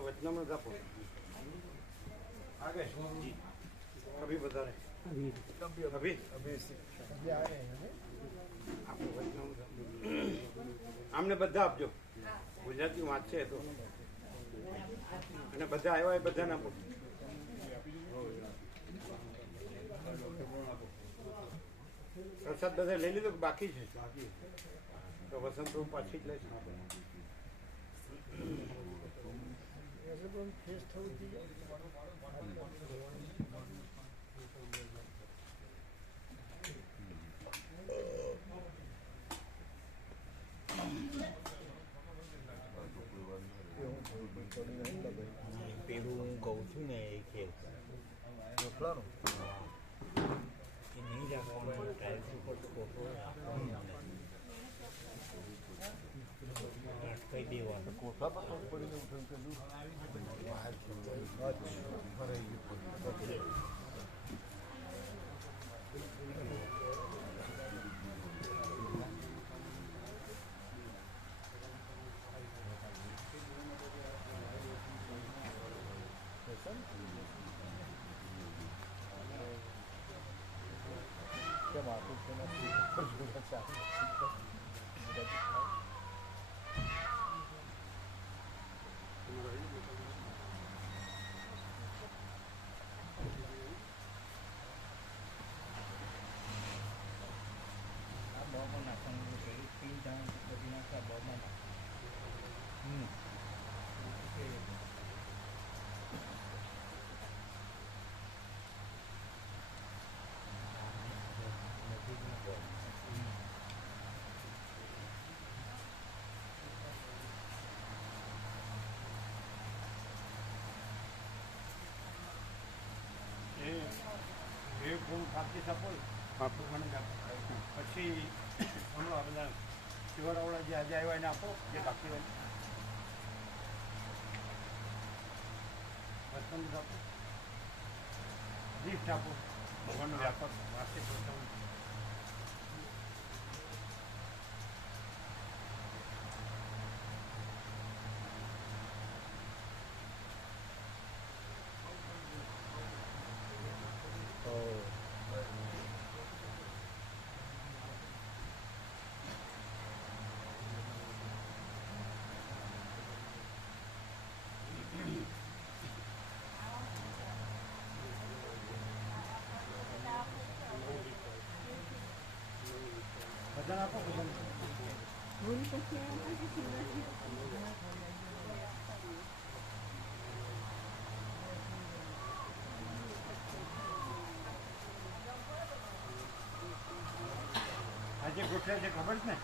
वचनामृत આપો आगे अभी बता रहे अभी આમને બધા આપજો ગુજરાતી વાંચશે તો અને બધા આવ્યા એ બધાને આપો પ્રસાદ બધા લઈ લીધો કે બાકી છે તો વસંત પાછી જ લઈશ પેલું હું કહું છું ને એ ખેલ રોટલાનું એ નહીં રાખવાનું ટાઈલ્સ ઉપર ફોટો કહી દેવાનું કોઠા પર પડીને ઉઠે કેમ આટલું છે બહુમાં નાખવાનું તીન દાણ બધી નાખ્યા બહુમાં એ ફૂલ કાપી આપો પછી હમણાં બધા શિવરાવડા જે આજે આવ્યા એને આપો જે કાપી હોય વસંત આપો ગિફ્ટ આપો ભગવાનનો વ્યાપાર વાર્ષિક પ્રસંગ બધાને આપો આજે ગોઠવ્યા છે ખબર છે ને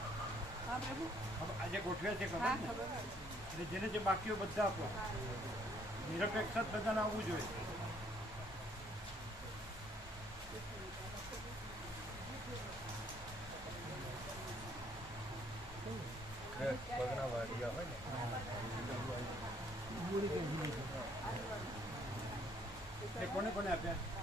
આજે ગોઠવ્યા છે ખબર ને એટલે જેને જે બાકીઓ બધા આપો નિરપેક્ષ જ બધાને આવવું જોઈએ પગના વાડિયા હોય ને કોને કોને આપ્યા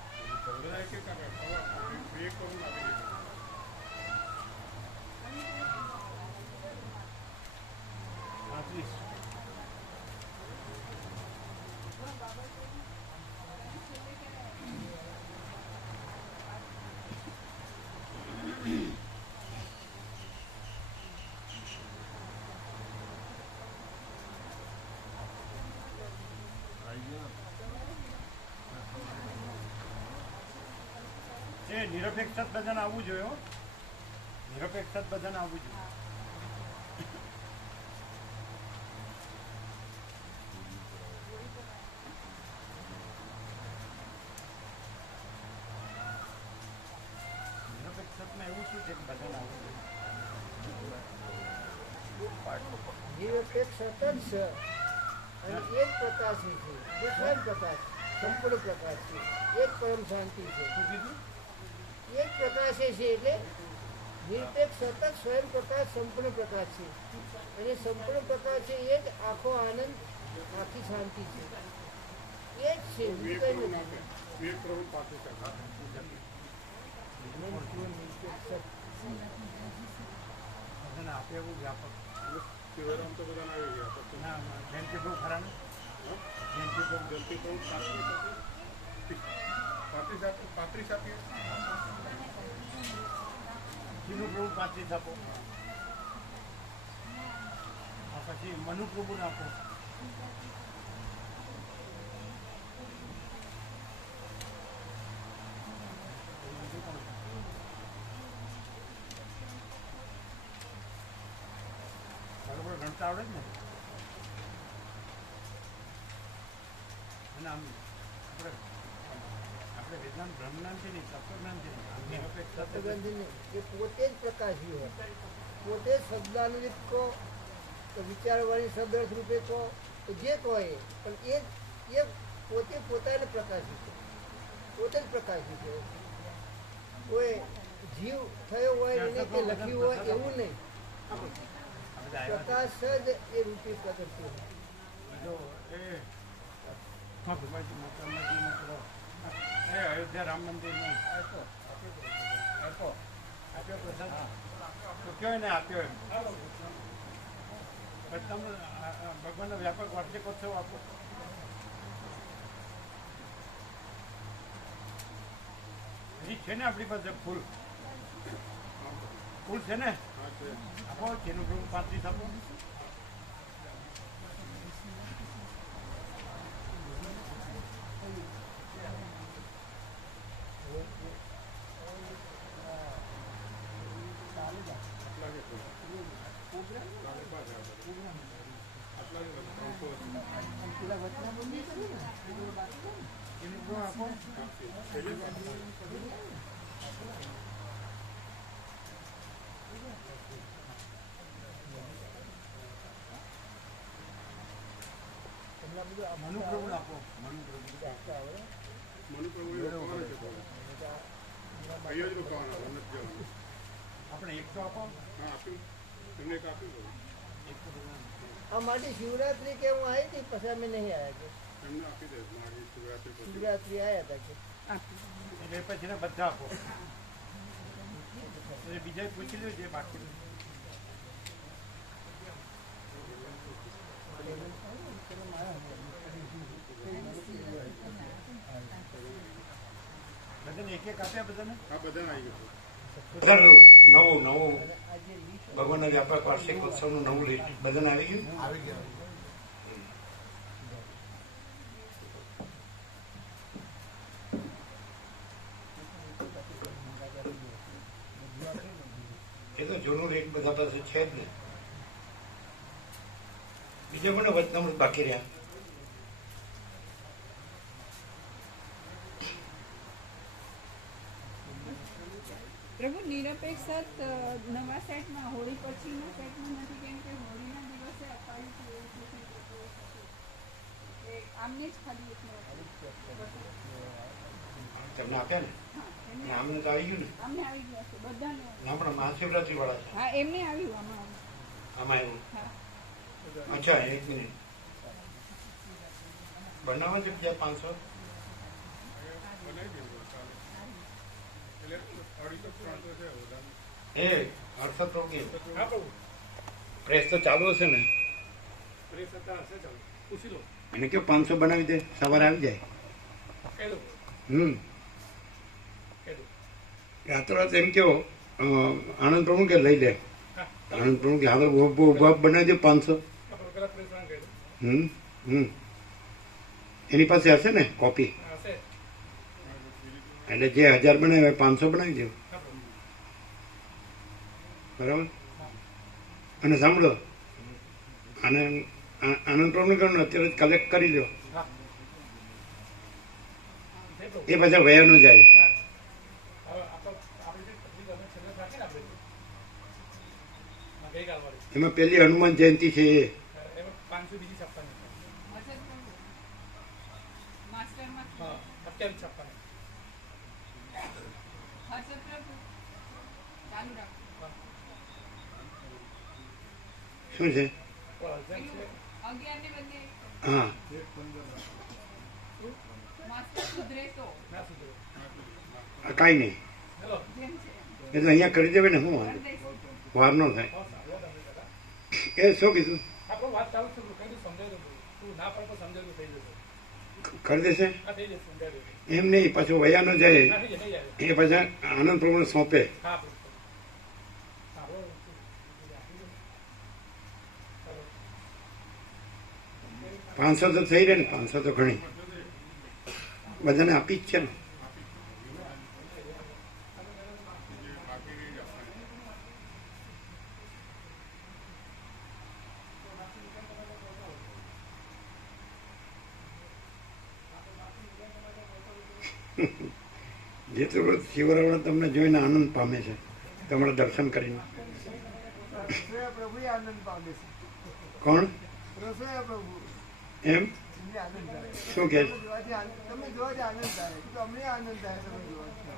નિરપેક્ષ બધાને આવવું જોઈએ નિરપેક્ષ બધાને આવવું જોઈએ નિરપેક્ષમાં એવું શું છે કે બધાને આવવું જોઈએ નિરપેક્ષ સતત છે અને એક પ્રકાશી છે જે સ્વયં પ્રકાશ સંપૂર્ણ પ્રકાશ છે એક પરમ શાંતિ છે શું કીધું એક પ્રકાશે છે એટલે નિરપેક્ષ સતત સ્વયં પ્રકાશ સંપૂર્ણ પ્રકાશ છે અને સંપૂર્ણ પ્રકાશ છે એ જ આખો આનંદ આખી શાંતિ છે એ જ છે બીજું કંઈ નથી. બધાને આપે એવું વ્યાપક ના જયંતિ બહુ ખરા ને જયંતિ બહુ ચીનું પ્રભુ 35 આપો. પછી મનુ પ્રભુને આપો. બરોબર ગણતા આવડે જ ને. અને આમ આપણે વેદાંત બ્રહ્મજ્ઞાન છે નહીં તત્વજ્ઞાન છે નહીં અપેક્ષા તત્વજ્ઞાની એ પોતે જ પ્રકાશી હોય, પોતે શબ્દાનુરૂપ કહો તો વિચારવાળી શબ્દ રૂપે કહો તો જે કહો એ પણ એ પોતે પોતાને પ્રકાશી છે, પોતે જ પ્રકાશી છે. કોઈ જીવ થયો હોય એને કે લખ્યું હોય એવું નહીં, પ્રકાશ જ એ રૂપી પ્રગતિ હોય. જો એ અયોધ્યા રામ મંદિર નહીં આપ્યો પ્રસાદ તો કયો એને આપ્યો એમ તમે ભગવાનનો વ્યાપક વાર્ષિકોત્સવ આપો. હજી છે ને આપણી પાસે ફૂલ છે ને આપો જેનું પ્રભુ 35 આપો. મનુપ્રભુ આપો. આપણે એક તો આપો. આ મારી શિવરાત્રી કે હું આવી હતી પછી અમે નહીં આવ્યા કે શિવરાત્રી આવ્યા હતા કે એટલે પછી ને બધા આપો. એટલે બીજા પૂછી લો જે બાકી બધાને એક એક આપ્યા બધાને. નવું ભગવાનના વ્યાપક વાર્ષિક ઉત્સવનું નવું લીટ બધાને આવી ગયું. એ તો જૂનું રેટ બધા પાસે છે જ ને. બીજા પણ વચનામૃત બાકી રહ્યા. પ્રભુ નિરપેક્ષ નવા સેટમાં હોળી પછીના સેટમાં નથી, કેમ કે હોળીના દિવસે અપાયું આમને જ ખાલી તમને આપ્યા ને આમને તો આવી ગયું ને. અમને આવી ગયા છે બધાને. આપણા મહાશિવરાત્રી વાળા છે. હા એમને આવ્યું આમાં આવ્યું. અચ્છા એક મિનિટ બનાવવા છે બીજા 500. એ અડસઠ રોકી પ્રેસ તો ચાલુ હશે ને. એને કેવું 500 બનાવી દે સવારે આવી જાય. રાતોરાત એમ કેવો આનંદ પ્રભુ કે લઈ લે. આનંદ પ્રભુ કે હવે ઉભા બનાવી દે 500. એની પાસે હશે ને કોપી. એટલે જે 1000 બનાવે 500 બનાવી દો. બરાબર. અને સાંભળો અને આનંદ પ્રભુ કહ્યું અત્યારે કલેક્ટ કરી લો. એ પાછા વયા ન જાય. એમાં પેલી હનુમાન જયંતિ છે એ શું છે? 11 ને બદલે હા માસ્ટર સુધરે તો કાંઈ નહીં જેમ છે એટલે અહીંયા કરી દેવાય ને શું વાંધો કરી દઈશું. વાર ન થાય એ શું કીધું આપણો વાત ચાલુ છે કઈ દઉં સમજાવી દઉં તું ના પડે તો સમજાવી દઉં થઈ જશે કરી દેશે હા થઈ જશે સમજાવી દઉં એમ નહીં પાછું વયા ન જાય હા થઈ જાય એ પાછા આનંદ પ્રભુને સોંપે હા આપણો 500 તો થઈ રહે ને 500 તો ઘણી બધાને આપી જ છે ને જેટલું બધું શિવરાવણ તમને જોઈને આનંદ પામે છે તમારા દર્શન કરીને રસોયા પ્રભુ આનંદ પામે છે. કોણ રસોયા પ્રભુ એમ એમને આનંદ થાય. શું કહે છે? તમે જોવાથી આનંદ થાય તો અમને આનંદ થાય તમે જોવાથી.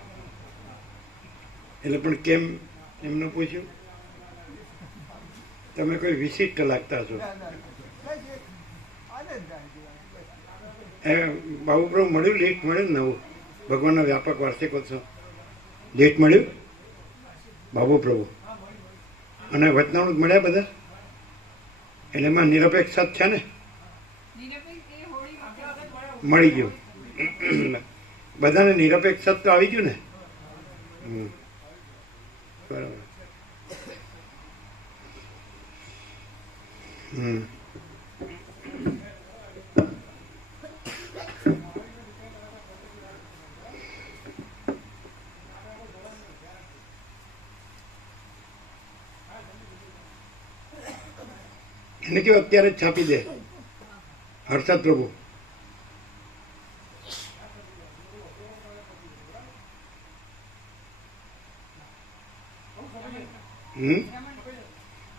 એટલે પણ કેમ એમનું પૂછ્યું તમે કોઈ વિશિષ્ટ લાગતા છો ના, ના, બસ એ આનંદ થાય જોવાથી. એ બાબુપ્રભુ મળ્યું લીટ મળ્યું ને નવું ભગવાનનો વ્યાપક વાર્ષિકોત્સવ લીટ મળ્યું બાબુ પ્રભુ અને વચનામૃત મળ્યા બધા એટલે એમાં નિરપેક્ષ જ છે ને નિરપેક્ષ એ હોળી વખતે મળી ગયું બધાને નિરપેક્ષ તો આવી ગયું ને બરાબર એને કેવું અત્યારે જ છાપી દે હર્ષદ પ્રભુ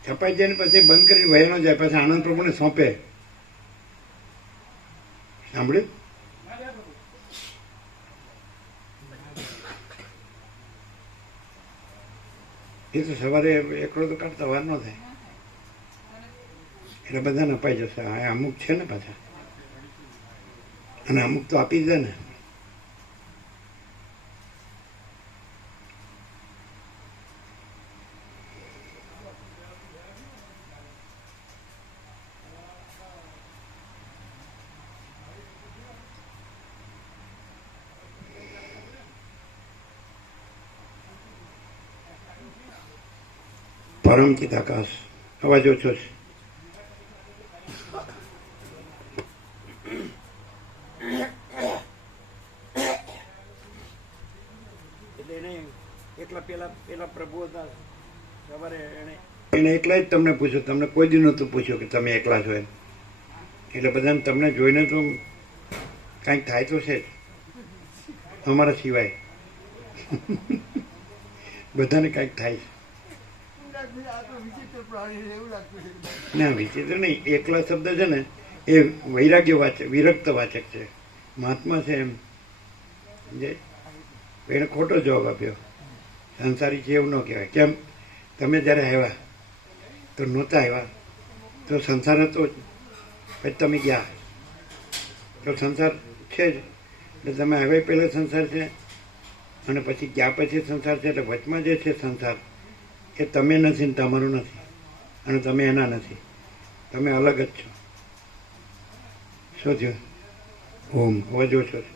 છપાઈ જાય ને પછી બંધ કરીને વહી ન જાય પછી આનંદ પ્રભુને સોંપે સાંભળ્યું એ તો સવારે એકડો તો કાઢતા વાર ન થાય એટલે બધાને અપાઈ જશે હા અમુક છે ને પાછા અને અમુક તો આપી દે ને પરમચિત આકાશ અવાજ ઓછો છે એટલે એને એકલા પેલા પ્રભુ હતા સવારે એને એકલા જ તમને પૂછ્યું તમને કોઈ દી નહોતું પૂછ્યું કે તમે એકલા છો એમ એટલે બધાને તમને જોઈને તો કાંઈક થાય તો છે જ અમારા સિવાય બધાને કાંઈક થાય છે આ તો વિચિત્ર પ્રાણી છે એવું લાગતું છે. ના વિચિત્ર નહીં એકલા શબ્દ છે ને એ વૈરાગ્ય વાચક વિરક્ત વાચક છે મહાત્મા છે એમ જે એને ખોટો જવાબ આપ્યો સંસારી છે એવું ન કહેવાય કેમ તમે જ્યારે આવ્યા તો નહોતા આવ્યા તો સંસાર હતો જ પછી તમે ગયા તો સંસાર છે જ એટલે તમે આવ્યા પહેલાં સંસાર છે અને પછી ગયા પછી સંસાર છે એટલે વચમાં જે છે સંસાર એ તમે નથી ને તમારું નથી અને તમે એના નથી તમે અલગ જ છો શું થયું ઓમ અવાજ ઓછો છે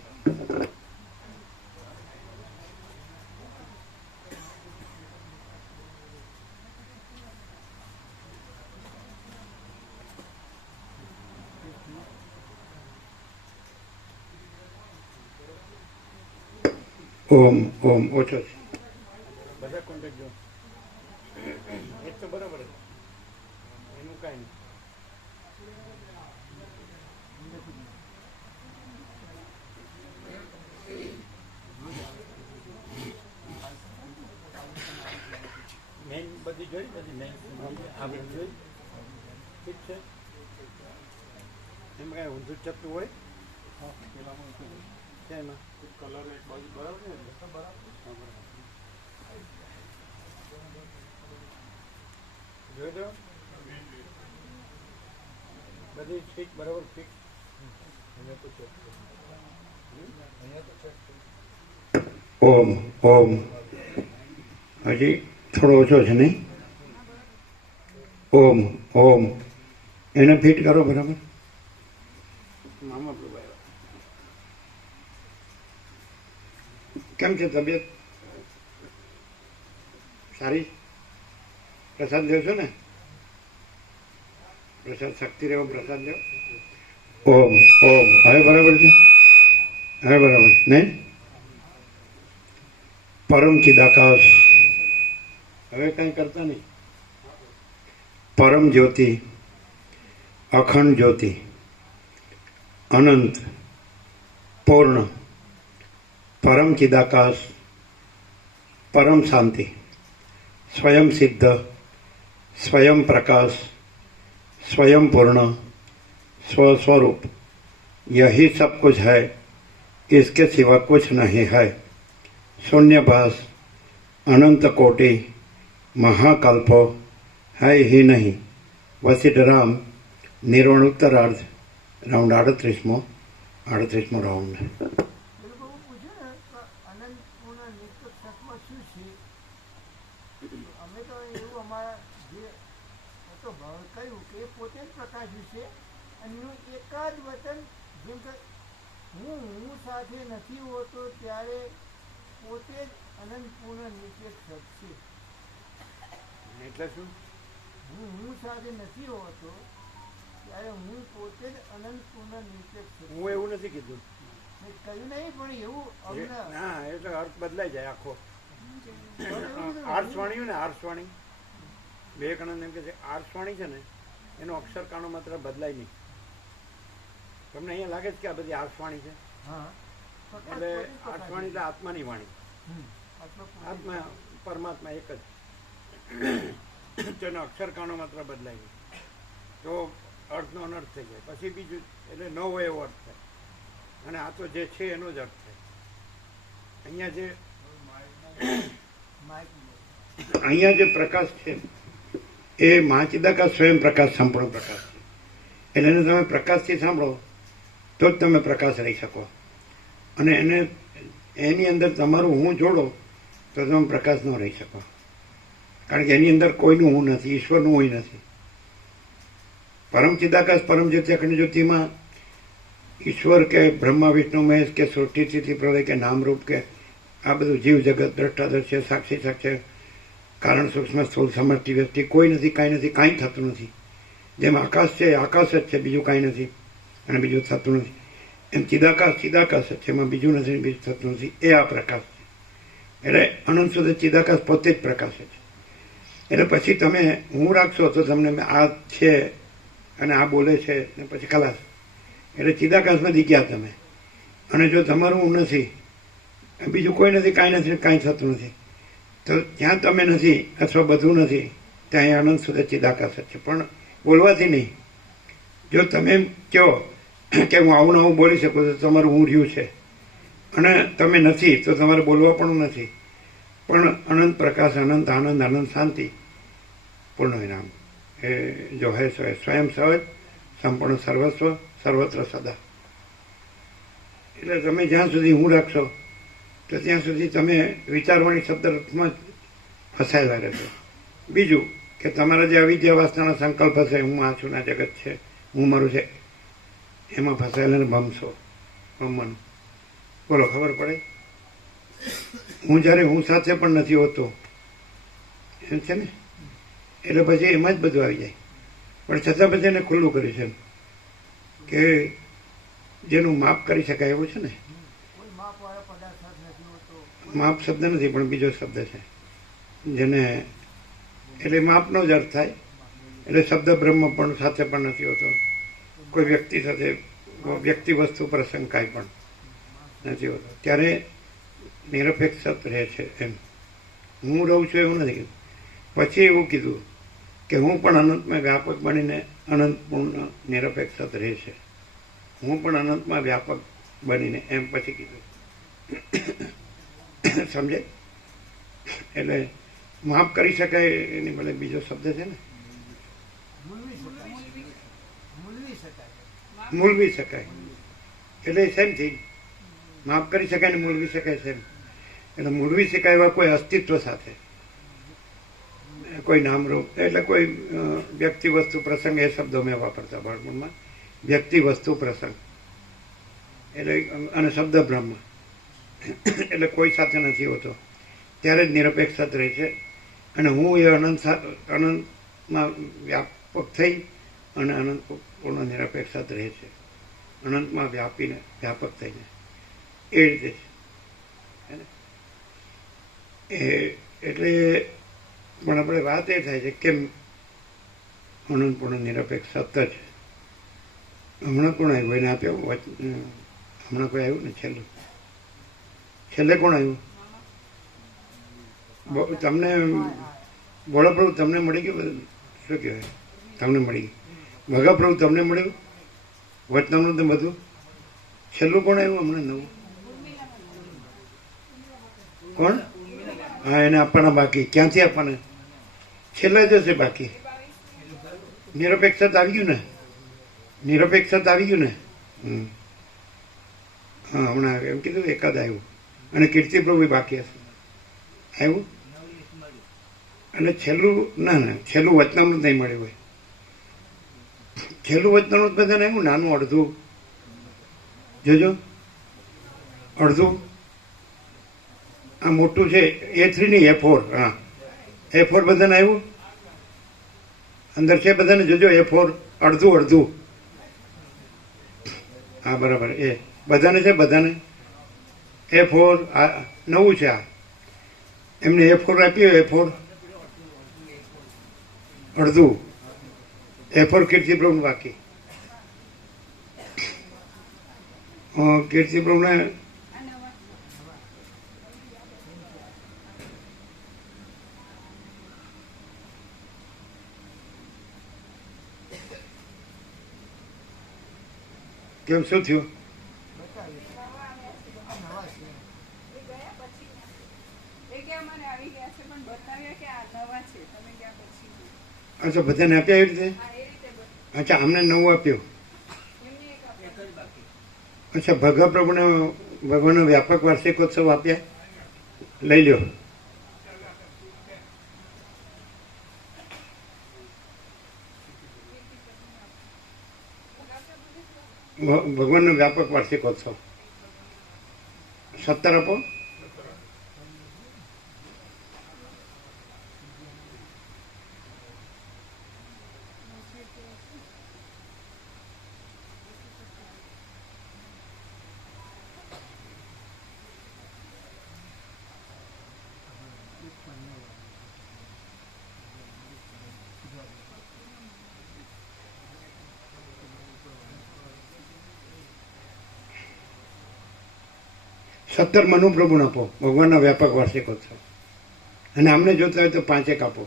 ઓમ ઓમ ઓછો છે બધા કોન્ટેક્ટ જો એ તો બરાબર જ એનું કાંઈ નહીં મેન બધી જોઈ બધી મેન આ બધી જોઈ ઠીક છે એમાં કાંઈ ઊંધું ચપતું હોય છે એમાં કલર એક બાજુ બરાબર ને બરાબર જોઈ દો બધી ઠીક બરાબર ફિક્સ ઓમ ઓમ હજી થોડો ઓછો છે નહીં? ઓમ ઓમ એને ફિટ કરો બરાબર. મામા પ્રભુ આવ્યા. કેમ છે તબિયત? સારી? પ્રસાદ લ્યો છો ને? પ્રસાદ શક્તિ રહેવો પ્રસાદ લ્યો. ઓમ ઓમ હવે બરાબર છે? હવે બરાબર નહીં? પરમ ચિદાકાશ હવે કંઈ કરતા નહીં. પરમ જ્યોતિ, અખંડ જ્યોતિ, અનંત, પૂર્ણ, પરમ ચિદાકાશ, પરમ શાંति, स्वयं सिद्ध, स्वयं प्रकाश, स्वयं पूर्ण, स्वस्वरूप, यही सब कुछ है, इसके सिवा कुछ नहीं है. शून्यभास, अनंत कोटि, महाकल्पो है ही नहीं. वशिष्ठराम निर्वाण उत्तरार्ध राउंड 38મો રાઉન્ડ. પૂછ્યું ને અનંત પૂર્ણ નિષ્પક્ષમાં શું છે? અમે તો એવું અમારા જે તો કહ્યું કે એ પોતે જ પ્રકાશ્યું છે. એનું એક જ વચન જેમ કે હું સાથે નથી હોતો ત્યારે પોતે જ અનંત પૂર્ણ નિરપેક્ષ છે. એટલે શું? હું સાથે નથી હોતો ત્યારે હું પોતે જ અનંત પૂર્ણ નિરપેક્ષ છું. હું એવું નથી કીધું. મેં કહ્યું નહીં, પણ એવું અમને ના, એ તો અર્થ બદલાઈ જાય આખો. આર્ષવાણી ને આર્ષવાણી વિવેકાનંદ એમ કે છે આર્ષવાણી છે ને એનો અક્ષર કાનો માત્ર બદલાય નહીં. તમને અહીંયા લાગે છે કે આ બધી આર્ષવાણી છે? એટલે આર્ષવાણી એટલે આત્માની વાણી. આત્મા પરમાત્મા એક જ. તેનો અક્ષર કાનો માત્ર બદલાય નહીં તો અર્થનો અનર્થ થઈ જાય. પછી બીજું એટલે ન હોય એવો અર્થ થાય. અને આ તો જે છે એનો જ અર્થ થાય. અહીંયા જે પ્રકાશ છે એ મહાચિદાકાશ સ્વયં પ્રકાશ, સંપૂર્ણ પ્રકાશ છે. એટલે એને તમે પ્રકાશથી સાંભળો તો જ તમે પ્રકાશ રહી શકો. અને એની અંદર તમારું હું જોડો તો તમે પ્રકાશ ન રહી શકો. કારણ કે એની અંદર કોઈનું હું નથી, ઈશ્વરનું હું નથી. પરમ ચિદાકાશ, પરમ જ્યોતિ, અખંડ જ્યોતિમાં ઈશ્વર કે બ્રહ્મા વિષ્ણુ મહેશ કે સૃષ્ટિ સ્થિતિ પ્રલય કે નામરૂપ કે આ બધું જીવ જગત, દ્રષ્ટાદર્શ્ય, સાક્ષી સાક્ષ્ય, કારણ સૂક્ષ્મ સ્થૂળ સમષ્ટિ વ્યક્તિ કોઈ નથી, કાંઈ નથી, કાંઈ થતું નથી. જેમ આકાશ છે આકાશ જ છે, બીજું કાંઈ નથી અને બીજું થતું નથી. એમ ચિદાકાશ ચિદાકાશ જ છે, એમાં બીજું નથી, બીજું થતું નથી. એ આ પ્રકાશ છે. એટલે અનંત સુધી ચિદાકાશ પોતે જ પ્રકાશ છે. એટલે પછી તમે હું રાખશો તો તમને આ છે અને આ બોલે છે ને પછી ખલાસ. એટલે ચિદાકાશમાંથી ગયા તમે. અને જો તમારું હું નથી, બીજું કોઈ નથી, કાંઈ નથી, કાંઈ થતું નથી, તો જ્યાં તમે નથી અથવા બધું નથી ત્યાં અનંત સુધી ચિદાકાશ જ છે. પણ બોલવાથી નહીં. જો તમે એમ કહો કે હું આવું ને આવું બોલી શકું તો તમારું હું રહ્યું છે, અને તમે નથી તો તમારે બોલવા પણ નથી. પણ અનંત પ્રકાશ, અનંત આનંદ, અનંત શાંતિ, પૂર્ણ વિરામ એ જો હે સો સ્વયં સહજ, સંપૂર્ણ સર્વસ્વ, સર્વત્ર સદા. એટલે તમે જ્યાં સુધી હું રાખશો તો ત્યાં સુધી તમે વિચારવાણી શબ્દમાં ફસાયેલા રહેશો. બીજું કે તમારા જે અવિદ્યા વાસનાનો સંકલ્પ હશે, હું આ છું, આ જગત છે, હું મારું છે, એમાં ફસાયેલાને ભમશો. ભમવાનું બોલો, ખબર પડે? હું જ્યારે હું સાથે પણ નથી હોતો એમ છે ને, એટલે પછી એમાં જ બધું આવી જાય. પણ છતાં પછી એને ખુલ્લું કર્યું છે કે જેનું માપ કરી શકાય એવું છે ને. માપ શબ્દ નથી પણ બીજો શબ્દ છે જેને, એટલે માપનો જ અર્થ થાય. એટલે શબ્દ બ્રહ્મ પણ સાથે પણ નથી હોતો, કોઈ વ્યક્તિ સાથે, વ્યક્તિ વસ્તુ પ્રસંગ કાંઈ પણ નથી હોતો, ત્યારે નિરપેક્ષ રહે છે. એમ હું રહું છું એવું નથી કીધું. પછી એવું કીધું કે હું પણ અનંતમાં વ્યાપક બનીને અનંત પૂર્ણ નિરપેક્ષ રહે છે. હું પણ અનંતમાં વ્યાપક બનીને, એમ પછી કીધું. સમજે? એટલે માફ કરી શકાય એની ભલે બીજો શબ્દ છે ને, મૂલવી શકાય. એટલે સેમથી માફ કરી શકાય ને મૂળવી શકાય સેમ. એટલે મૂળવી શકાય એવા કોઈ અસ્તિત્વ સાથે, કોઈ નામરૂપ એટલે કોઈ વ્યક્તિ વસ્તુ પ્રસંગ એ શબ્દો મેં વાપરતા બાળપણમાં. વ્યક્તિ વસ્તુ પ્રસંગ એટલે અને શબ્દ બ્રહ્મ એટલે કોઈ સાથે નથી હોતો ત્યારે જ નિરપેક્ષ સત રહે છે. અને હું એ અનંતમાં વ્યાપક થઈ અને અનંત પૂર્ણ નિરપેક્ષ સત રહે છે. અનંતમાં વ્યાપીને વ્યાપક થઈને એ રીતે છે. એટલે પણ આપણે વાત એ થાય છે કેમ અનંત પૂર્ણ નિરપેક્ષ સત જ. હમણાં કોણ આવ્યું એને આપ્યો? હમણાં કોઈ આવ્યું ને છેલ્લે કોણ આવ્યું? તમને બોલો પ્રભુ, તમને મળી ગયું બધું? શું કહેવાય? તમને મળી ગયું? ભગા પ્રભુ તમને મળ્યું વચનામૃત ને બધું? છેલ્લું કોણ આવ્યું હમણાં નવું? કોણ? હા, એને આપવાના બાકી. ક્યાંથી આપવાના? છેલ્લે જ હશે બાકી. નિરપેક્ષત આવી ગયું ને? નિરપેક્ષત આવી ગયું ને? હા, હમણાં એમ કીધું એકાદ આવ્યું. અને કીર્તિ પ્રભુ બાકી હશે. આવ્યું? અને છેલ્લું ના છેલ્લું વચનામૃત નહીં મળ્યું હોય. છેલ્લું વચનામૃત બધાને આવ્યું નાનું અડધું. જોજો અડધું. આ મોટું છે A3 નહીં A4. હા, A4 બધાને આવ્યું? અંદર છે બધાને? જોજો A4 અડધું. હા બરાબર. એ બધાને છે? બધાને A4 નવું છે. આ એમને A4 આપ્યું. A4 અડધું. A4 કીર્તિ પ્રભુ બાકી. કીર્તિ પ્રભુને કેમ શું થયું? અચ્છા, બધાને આપ્યા એવી રીતે? અચ્છા, અમને નવું આપ્યું. અચ્છા, ભગા પ્રભુને ભગવાનનો વ્યાપક વાર્ષિકોત્સવ આપ્યા. લઈ લ્યો. ભગવાનનો વ્યાપક વાર્ષિકોત્સવ 17 આપો. સત્તર મનુપ્રભુને આપો, ભગવાનના વ્યાપક વાર્ષિકોત્સવ. અને આમને જોતા હોય તો 5 આપો.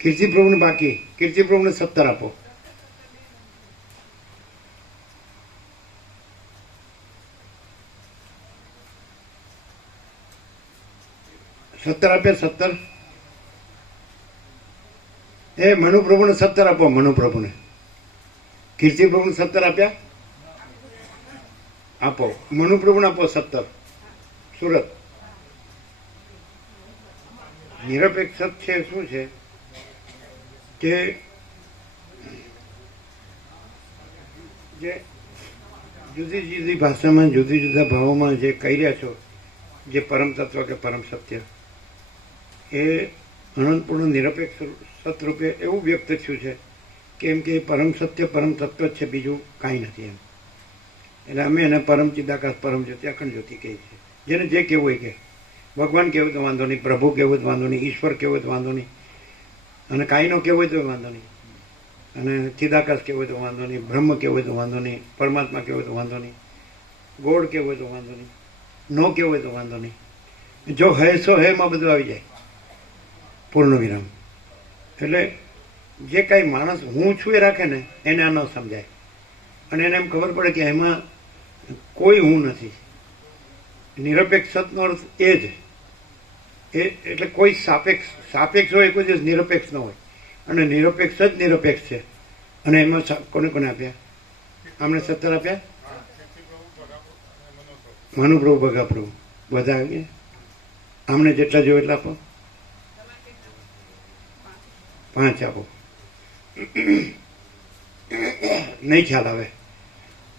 કીર્તિપ્રભુને બાકી. કીર્તિપ્રભુને 17 આપો. આપ્યા 17. એ મનુપ્રભુને 17 આપો. મનુપ્રભુને. કીર્તિપ્રભુને 17 આપ્યા. આપો. મનુપ્રભુને આપો 17. સુરત. નિરપેક્ષ છે શું છે કે જે જુદી જુદી ભાષામાં જુદી જુદા ભાવોમાં જે કહી રહ્યા છો, જે પરમ તત્વ કે પરમ સત્ય, એ અનંતપૂર્ણ નિરપેક્ષ સતરૂપે એવું વ્યક્ત થયું છે કેમ કે પરમ સત્ય પરમ તત્વ જ છે, બીજું કાંઈ નથી એમ. એટલે અમે એને પરમ ચિદાકાશ પરમ જ્યોતિ અખંડ જ્યોતિ કહીએ છીએ. જેને જે કહેવું હોય કે ભગવાન કહેવું તો વાંધો નહીં, પ્રભુ કહેવું તો વાંધો નહીં, ઈશ્વર કહેવું તો વાંધો નહીં, અને કાંઈનો કહેવું હોય તો વાંધો નહીં, અને ચિદાકાશ કહેવું હોય તો વાંધો નહીં, બ્રહ્મ કહેવું હોય તો વાંધો નહીં, પરમાત્મા કહેવું હોય તો વાંધો નહીં, ગોળ કહેવું હોય તો વાંધો નહીં, ન કહેવું હોય તો વાંધો નહીં. જો હે સો હેમાં બધું આવી જાય. પૂર્ણ વિરામ. એટલે જે કાંઈ માણસ હું છું એ રાખે ને એને આ ન સમજાય, અને એને એમ ખબર પડે કે એમાં કોઈ હું નથી. નિરપેક્ષ સતનો અર્થ એ જ. એટલે કોઈ સાપેક્ષ હોય કોઈ દિવસ નિરપેક્ષ ન હોય, અને નિરપેક્ષ જ નિરપેક્ષ છે. અને એમાં કોને કોને આપ્યા? આમને 17 આપ્યા? મનુપ્રભુ, ભગાપ્રભુ બધા આવી ગયા. આમને જેટલા જોઈએ એટલા આપો. 5 આપો. નહીં ખ્યાલ આવે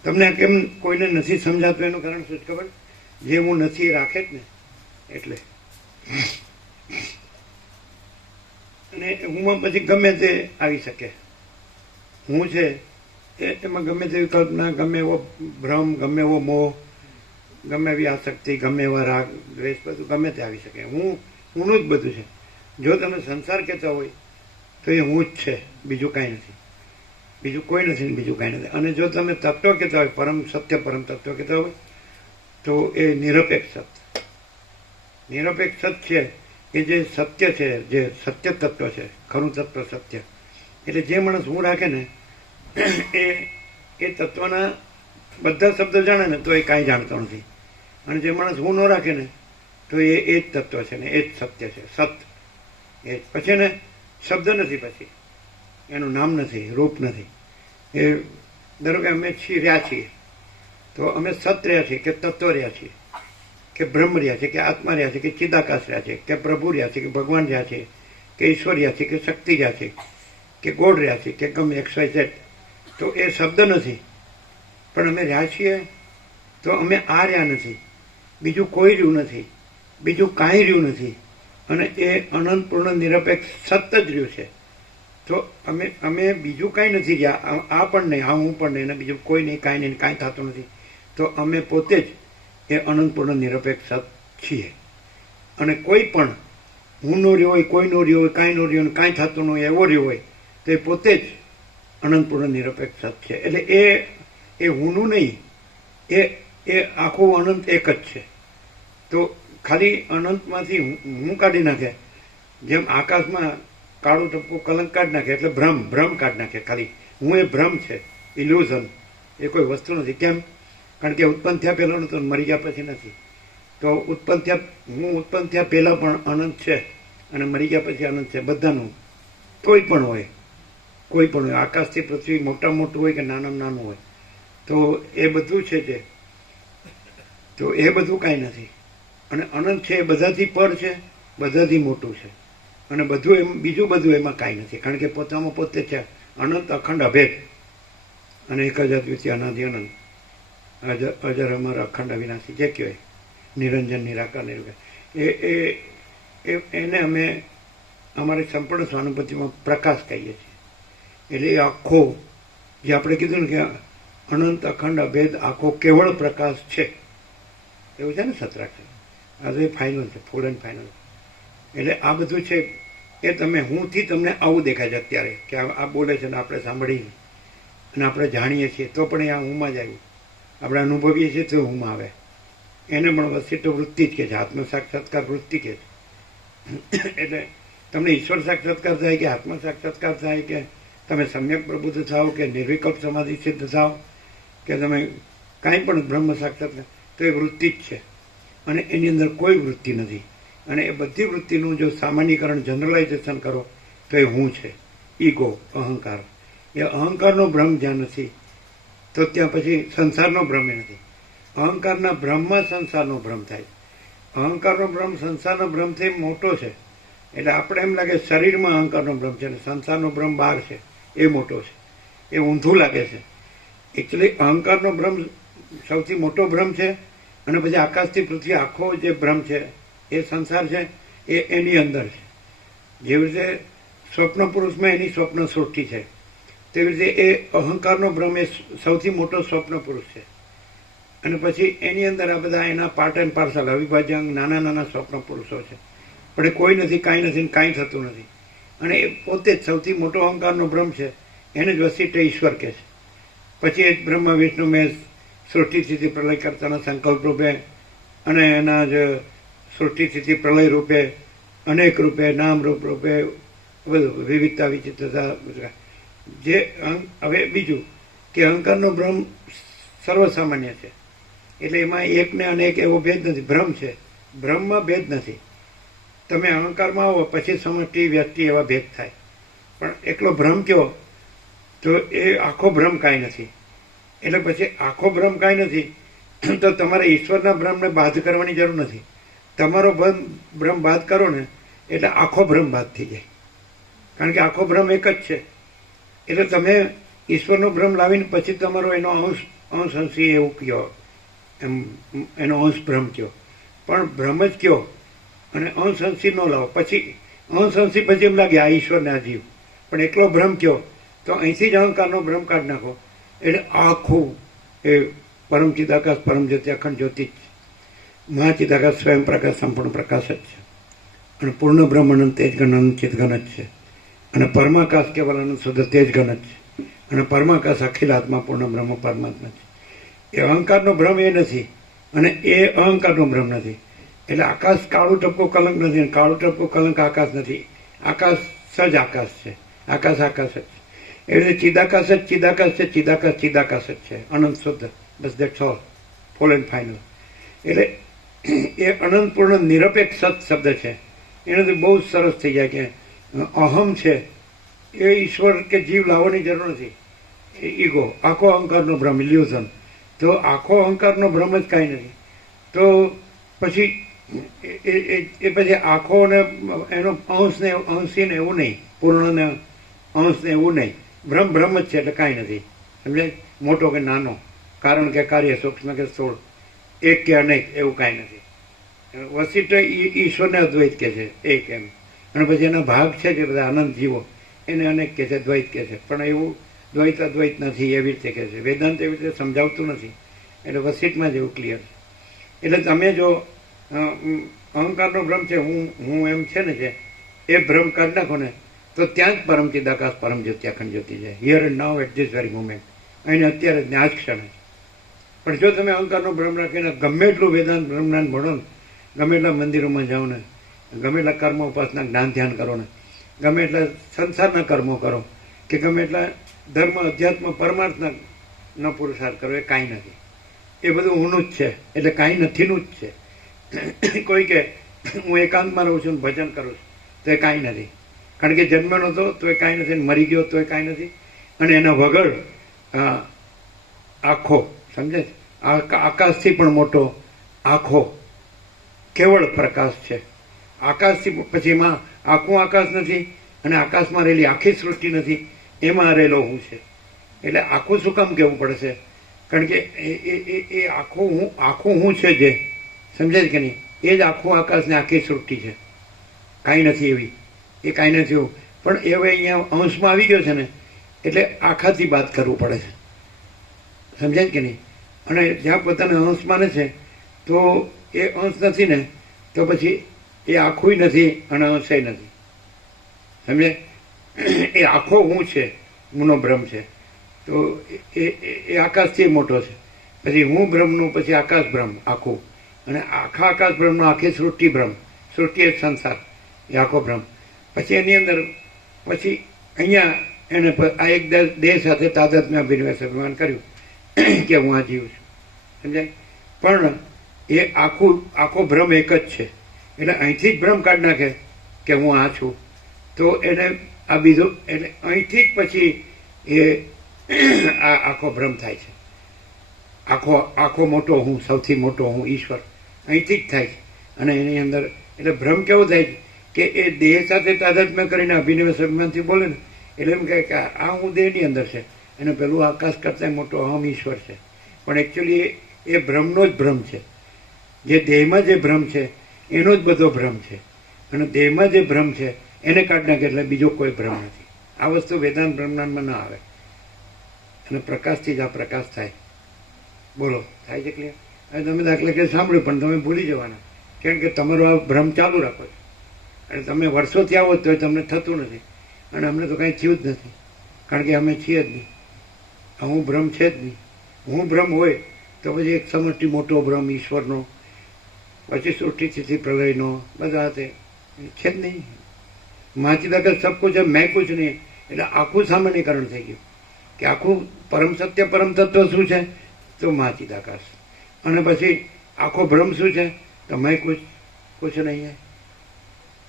તમને કેમ? કોઈને નથી સમજાતું એનું કારણ શું છે ખબર? જે હું નથી એ રાખે જ ને એટલે. અને હુંમાં પછી ગમે તે આવી શકે. હું છે એમાં ગમે તેવી કલ્પના, ગમે એવો ભ્રમ, ગમે એવો મોહ, ગમે એવી આસક્તિ, ગમે એવા રાગ દ્વેષ, બધું ગમે તે આવી શકે. હુંનું જ બધું છે. જો તમે સંસાર કહેતા હોય તો એ હું જ છે, બીજું કાંઈ નથી. બીજું કોઈ નથી, બીજું કાંઈ નથી. અને જો તમે તત્વ કહેતા હોય, પરમ સત્ય પરમ તત્વ કહેતા હોય તો એ નિરપેક્ષ સત્ય. નિરપેક્ષ સત્ય છે એ જે સત્ય છે, જે સત્ય તત્વ છે, ખરું તત્વ સત્ય. એટલે જે માણસ હું રાખે ને એ તત્વના બધા શબ્દો જાણે ને તો એ કાંઈ જાણતો નથી. અને જે માણસ હું ન રાખે ને તો એ જ તત્વ છે ને એ જ સત્ય છે. સત એ પછી ને શબ્દ નથી, પછી એનું નામ નથી, રૂપ નથી. એ ધારો કે અમે રહ્યા છીએ તો અમે સત રહ્યા છીએ કે તત્વ રહ્યા છીએ કે બ્રહ્મ રહ્યા છે કે આત્મા રહ્યા છે કે ચિદાકાશ રહ્યા છે કે પ્રભુ રહ્યા છે કે ભગવાન રહ્યા છે કે ઈશ્વર રહ્યા છે કે શક્તિ રહ્યા છે કે ગોળ રહ્યા છે કે ગમે XYZ. તો એ શબ્દ નથી, પણ અમે રહ્યા છીએ તો અમે આ રહ્યા નથી, બીજું કોઈ રહ્યું નથી, બીજું કાંઈ રહ્યું નથી. અને એ અનંત પૂર્ણ નિરપેક્ષ સત જ રહ્યું છે. તો અમે બીજું કાંઈ નથી રહ્યા. આ પણ નહીં, આ હું પણ નહીં, અને બીજું કોઈ નહીં, કાંઈ નહીં, કાંઈ થતું નથી. તો અમે પોતે જ એ અનંત પૂર્ણ નિરપેક્ષ સત છીએ. અને કોઈ પણ હું નો રહ્યો હોય, કોઈ નો રહ્યો હોય, કાંઈ નો રહ્યો હોય, કાંઈ થતું ન હોય, એવો રહ્યો હોય તો એ પોતે જ અનંત પૂર્ણ નિરપેક્ષ સત છે. એટલે એ હુંનું નહીં, એ આખું અનંત એક જ છે. તો ખાલી અનંતમાંથી હું કાઢી નાખે, જેમ આકાશમાં કાળું ટપકું કલંક કાઢી નાખે એટલે ભ્રમ કાઢી નાખે. ખાલી હું એ ભ્રમ છે, ઇલ્યુઝન, એ કોઈ વસ્તુ નથી. કેમ? કારણ કે ઉત્પન્ન થયા પહેલાં નહોતું, મરી ગયા પછી નથી. તો હું ઉત્પન્ન થયા પહેલાં પણ અનંત છે અને મરી ગયા પછી અનંત છે. બધાનું કોઈ પણ હોય, આકાશથી પૃથ્વી મોટામાં મોટું હોય કે નાનામાં નાનું હોય, તો એ બધું છે તે. તો એ બધું કાંઈ નથી. અને અનંત છે એ બધાથી પર છે, બધાથી મોટું છે. અને બધું બીજું બધું એમાં કાંઈ નથી. કારણ કે પોતામાં પોતે છે અનંત, અખંડ, અભેદ અને એક જ અદ્વિતીય અનાદિ અનંત, અજર અમર અખંડ અવિનાશી, જે કહેવાય નિરંજન નિરાકાર નિર્ગુણ. એને અમે અમારી સંપૂર્ણ સ્વાનુભૂતિમાં પ્રકાશ કહીએ છીએ. એટલે એ આખો જે આપણે કીધું ને કે અનંત અખંડ અભેદ આખો કેવળ પ્રકાશ છે, એવું છે ને સત્રાક્ષર. આ તો ફાઇનલ છે, ફૂલ એન્ડ ફાઇનલ. એટલે આ બધું છે એ તમે હુંથી તમને આવું દેખાય છે અત્યારે કે આ બોલે છે ને આપણે સાંભળીએ અને આપણે જાણીએ છીએ તો પણ એ આ હુંમાં જ આવ્યું. આપણે અનુભવીએ છીએ તો હુંમાં આવે. એને પણ વસ્તુ વૃત્તિ જ કહે છે, આત્મ સાક્ષાત્કાર વૃત્તિ કહે છે. એટલે તમને ઈશ્વર સાક્ષાત્કાર થાય કે આત્મ સાક્ષાત્કાર થાય કે તમે સમ્યક પ્રબુદ્ધ થાઓ કે નિર્વિકલ્પ સમાધિ સિદ્ધ થાઓ કે તમે કાંઈ પણ બ્રહ્મ સાક્ષાત્કાર, તો એ વૃત્તિ જ છે. અને એની અંદર કોઈ વૃત્તિ નથી. અને એ બધી વૃત્તિનું જો સામાન્યકરણ, જનરલાઇઝેશન કરો તો એ હું છે, ઈગો, અહંકાર. એ અહંકારનો ભ્રમ જ્યાં નથી તો ત્યાં પછી સંસારનો ભ્રમ નથી. અહંકારના ભ્રમમાં સંસારનો ભ્રમ થાય. અહંકારનો ભ્રમ સંસારનો ભ્રમથી મોટો છે. એટલે આપણે એમ લાગે શરીરમાં અહંકારનો ભ્રમ છે અને સંસારનો ભ્રમ બહાર છે, એ મોટો છે, એ ઊંધું લાગે છે. એકચ્યુઅલી અહંકારનો ભ્રમ સૌથી મોટો ભ્રમ છે. અને પછી આકાશથી પૃથ્વી આખો જે ભ્રમ છે એ સંસાર છે, એ એની અંદર છે. જેવી રીતે સ્વપ્ન પુરુષમાં એની સ્વપ્ન સૃષ્ટિ છે, તેવી રીતે એ અહંકારનો ભ્રમ એ સૌથી મોટો સ્વપ્ન પુરુષ છે. અને પછી એની અંદર આ બધા એના પાર્ટ એન્ડ પાર્સલ અવિભાજ્ય નાના નાના સ્વપ્ન પુરુષો છે. પણ એ કોઈ નથી, કાંઈ નથી, કાંઈ થતું નથી. અને એ પોતે જ સૌથી મોટો અહંકારનો ભ્રમ છે. એને જ વસીટે ઈશ્વર કહે છે. પછી એ બ્રહ્મ વિષ્ણુ મેં સૃષ્ટિ સ્થિતિ પ્રલય કરતાના સંકલ્પ રૂપે અને એના જ સૃષ્ટિ સ્થિતિ પ્રલય રૂપે, અનેક રૂપે, નામ રૂપ રૂપે, બધું વિવિધતા વિચિત્રતા. જે હવે બીજું કે અહંકારનો ભ્રમ સર્વસામાન્ય છે. એટલે એમાં એકને અનેક એવો ભેદ નથી. ભ્રમ છે, ભ્રમમાં ભેદ નથી. તમે અહંકારમાં આવો પછી સમષ્ટિ વ્યક્તિ એવા ભેદ થાય. પણ એકલો ભ્રમ કયો તો એ આખો ભ્રમ કાંઈ નથી. એટલે પછી આખો બ્રહ્મ કાંઈ નથી. તો તમારે ઈશ્વરના બ્રહ્મને બાદ કરવાની જરૂર નથી. તમારો બ્રહ્મ બાદ કરો ને એટલે આખો બ્રહ્મ બાદ થઈ જાય, કારણ કે આખો બ્રહ્મ એક જ છે. એટલે તમે ઈશ્વરનો બ્રહ્મ લાવીને પછી તમારો એનો અંશ અંશી એવું કહો, એમ એનો અંશ બ્રહ્મ કહો, પણ બ્રહ્મ જ કહો અને અંશ અંશી ન લાવો. પછી અંશ અંશી પછી એમ લાગે આ ઈશ્વરને આ જીવ, પણ એકલો બ્રહ્મ કહો તો અહીંથી જ અહંકારનો બ્રહ્મ કાઢી નાખો એટલે આખું એ પરમ ચિદાકાશ પરમ જ્યોતિ અખંડ જ્યોતિ જ મહાચિદાકાશ સ્વયં પ્રકાશ સંપૂર્ણ પ્રકાશ જ છે. અને પૂર્ણ બ્રહ્મ અનંત તેજ ઘન અનંત ચિતઘન જ છે. અને પરમાકાશ કેવલ અનંત શુદ્ધ તેજ ઘન જ છે. અને પરમાકાશ અખિલ આત્મા પૂર્ણ બ્રહ્મ પરમાત્મા છે. એ અહંકારનો ભ્રમ એ નથી અને એ અહંકારનો ભ્રમ નથી. એટલે આકાશ કાળું ટપકું કલંક નથી અને કાળું ટપકું કલંક આકાશ નથી. આકાશ સજ આકાશ છે, આકાશ આકાશ જ છે. એટલે ચિદાકાશ જ ચિદાકાશ છે, ચિદાકાશ ચિદાકાશ જ છે, અનંત શુદ્ધ. બસ that's all, full and final. એટલે એ અનંત પૂર્ણ નિરપેક્ષ સત શબ્દ છે. એનાથી બહુ સરસ થઈ જાય કે અહમ છે એ ઈશ્વર કે જીવ લાવવાની જરૂર નથી. ઈગો આખો અહંકારનો ભ્રમ, ઇલ્યુઝન. તો આખો અહંકારનો ભ્રમ જ કાંઈ નથી. તો પછી એ પછી આખો ને એનો અંશ ને અંશી ને એવું નહીં, પૂર્ણ ને અંશ ને એવું નહીં. ભ્રમ ભ્રમ જ છે એટલે કાંઈ નથી. સમજાય? મોટો કે નાનો, કારણ કે કાર્ય, સૂક્ષ્મ કે સ્થૂળ, એક કે અનેક એવું કાંઈ નથી. વસિષ્ઠ ઈશ્વરને અદ્વૈત કે છે, એક એમ. અને પછી એના ભાગ છે જે બધા અનંત જીવો એને અનેક કે છે, દ્વૈત કે છે. પણ એવું દ્વૈત અદ્વૈત નથી એવી રીતે કે છે. વેદાંત એવી રીતે સમજાવતું નથી. એટલે વસિષ્ઠમાં જ એવું ક્લિયર છે. એટલે તમે જો અહંકારનો ભ્રમ છે, હું એમ છે ને છે, એ ભ્રમ કાઢી નાખો ને તો ત્યાં જ પરમ ચિદાકાશ પરમ જ્યોતિ અખંડ જ્યોતિ છે. Here and now at this very moment, અહીં અત્યારે જ ને આ જ ક્ષણે. પણ જો તમે અહંકારનો ભ્રમ રાખીને ગમે એટલું વેદાંત બ્રહ્મજ્ઞાન ભણો ને, ગમે એટલા મંદિરોમાં જાઓ ને, ગમે એટલા કર્મ ઉપાસના જ્ઞાન ધ્યાન કરો ને, ગમે એટલા સંસારના કર્મો કરો કે ગમે એટલા ધર્મ અધ્યાત્મ પરમાર્થના ન પુરુષાર્થ કરો, એ કાંઈ નથી. એ બધું હુંનું જ છે. એટલે કાંઈ નથીનું જ છે. કોઈ કે હું એકાંતમાં રહું છું ને ભજન કરું છું તો એ કાંઈ નથી. કારણ કે જન્મ નહોતો તો એ કાંઈ નથી, મરી ગયો તો એ કાંઈ નથી. અને એના વગર આખો, સમજે છે, આકાશથી પણ મોટો આખો કેવળ પ્રકાશ છે. આકાશથી પછી એમાં આખું આકાશ નથી અને આકાશમાં રહેલી આખી સૃષ્ટિ નથી, એમાં રહેલો હું છે. એટલે આખું શું કામ કહેવું પડે છે? કારણ કે એ આખું હું છે જે, સમજે છે કે નહીં, એ જ આખું આકાશ ને આખી સૃષ્ટિ છે. કાંઈ નથી એવી, એ કાંઈ નથી એવું. પણ એ હવે અહીંયા અંશમાં આવી ગયો છે ને એટલે આખાથી બાદ કરવું પડે છે. સમજાય કે નહીં? અને જ્યાં પોતાને અંશ માને છે તો એ અંશ નથી ને તો પછી એ આખું નથી અને અંશે નથી. સમજે? એ આખો હું છે, હુંનો ભ્રમ છે. તો એ આકાશથી મોટો છે. પછી હું બ્રહ્મનું પછી આકાશ બ્રહ્મ આખું, અને આખા આકાશ બ્રહ્મનો આખી સૃષ્ટિ બ્રહ્મ, સૃષ્ટિ એ સંસાર, એ આખો બ્રહ્મ. પછી એની અંદર પછી અહીંયા એને આ એક દેહ સાથે તાદાત્મ્ય અભિમાન કર્યું કે હું આ જીવ છું. સમજાય? પણ એ આખો ભ્રમ એક જ છે. એટલે અહીંથી જ ભ્રમ કાઢી નાખે કે હું આ છું તો એને આ બીજો, એટલે અહીંથી જ પછી એ આ આખો ભ્રમ થાય છે. આખો મોટો હું, સૌથી મોટો હું ઈશ્વર અહીંથી જ થાય છે. અને એની અંદર એટલે ભ્રમ કેવો થાય છે કે એ દેહ સાથે તાદાત્મ્ય કરીને અભિનિવેશ અભિમાનથી બોલે ને એટલે એમ કહે કે આ હું દેહની અંદર છે અને પેલું આકાશ કરતાં મોટો અહમ ઈશ્વર છે. પણ એકચ્યુઅલી એ ભ્રમનો જ ભ્રમ છે. જે દેહમાં જે ભ્રમ છે એનો જ બધો ભ્રમ છે. અને દેહમાં જે ભ્રમ છે એને કાઢી નાખે એટલે બીજો કોઈ ભ્રમ નથી. આ વસ્તુ વેદાંત બ્રહ્માંડમાં ન આવે. અને પ્રકાશથી જ આ પ્રકાશ થાય. બોલો, થાય છે ક્લિયર? હવે તમે દાખલા કે સાંભળ્યું પણ તમે ભૂલી જવાના, કેમ કે તમારો આ ભ્રમ ચાલુ રાખો છો. અને તમે વર્ષોથી આવો તો તમને થતું નથી. અને અમને તો કાંઈ થયું જ નથી, કારણ કે અમે છીએ જ નહીં. હું ભ્રમ છે જ નહીં. હું ભ્રમ હોય તો પછી એક સમષ્ટિ મોટો ભ્રમ ઈશ્વરનો, પછી સૃષ્ટિ સ્થિતિ પ્રલયનો, બધા તે છે જ નહીં. મહાચિદાકાશ સબ કુછ મેં કુછ નહીં. એટલે આખું સામાન્યકરણ થઈ ગયું કે આખું પરમ સત્ય પરમ તત્વ શું છે તો મહાચિદાકાશ. અને પછી આખો ભ્રમ શું છે તો મેં કુછ નહીં.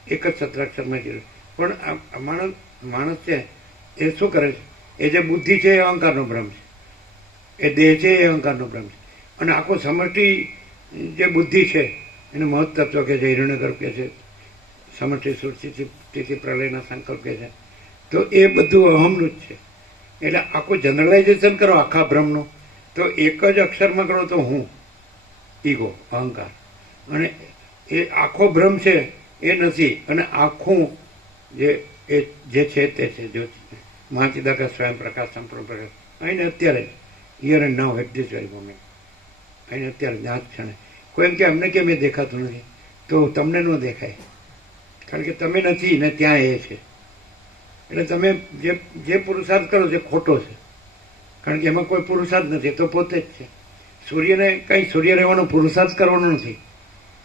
એક જ સત્રાક્ષરમાં જીરો. પણ માણસ છે એ શું કરે છે? એ જે બુદ્ધિ છે એ અહંકારનો ભ્રમ છે. એ દેહ છે એ અહંકારનો બ્રહ્મ છે. અને આખો સમષ્ટિ જે બુદ્ધિ છે એને મહત્તત્વ કે છે, હિરણ્યગર્ભ કે છે, સમષ્ટિ સૃષ્ટિ પ્રલયના સંકલ્પ કે છે. તો એ બધું અહમનું જ છે. એટલે આખું જનરલાઇઝેશન કરો આખા બ્રહ્મનું, તો એક જ અક્ષરમાં કરો તો હું, ઈગો, અહંકાર. અને એ આખો બ્રહ્મ છે એ નથી. અને આખું જે છે તે છે જો મહાચિદાકાશ સ્વયં પ્રકાશ સંપૂર્ણ પ્રકાશ અહીં અત્યારે here and now at this very moment, અહીં અત્યારે જ ક્ષણે. કોઈ એમ કે અમને કેમ એ દેખાતું નથી, તો તમને ન દેખાય કારણ કે તમે નથી ને ત્યાં એ છે. એટલે તમે જે પુરુષાર્થ કરો છો ખોટો છે, કારણ કે એમાં કોઈ પુરુષાર્થ નથી, તો પોતે જ છે. સૂર્યને કંઈ સૂર્ય રહેવાનો પુરુષાર્થ કરવાનો નથી,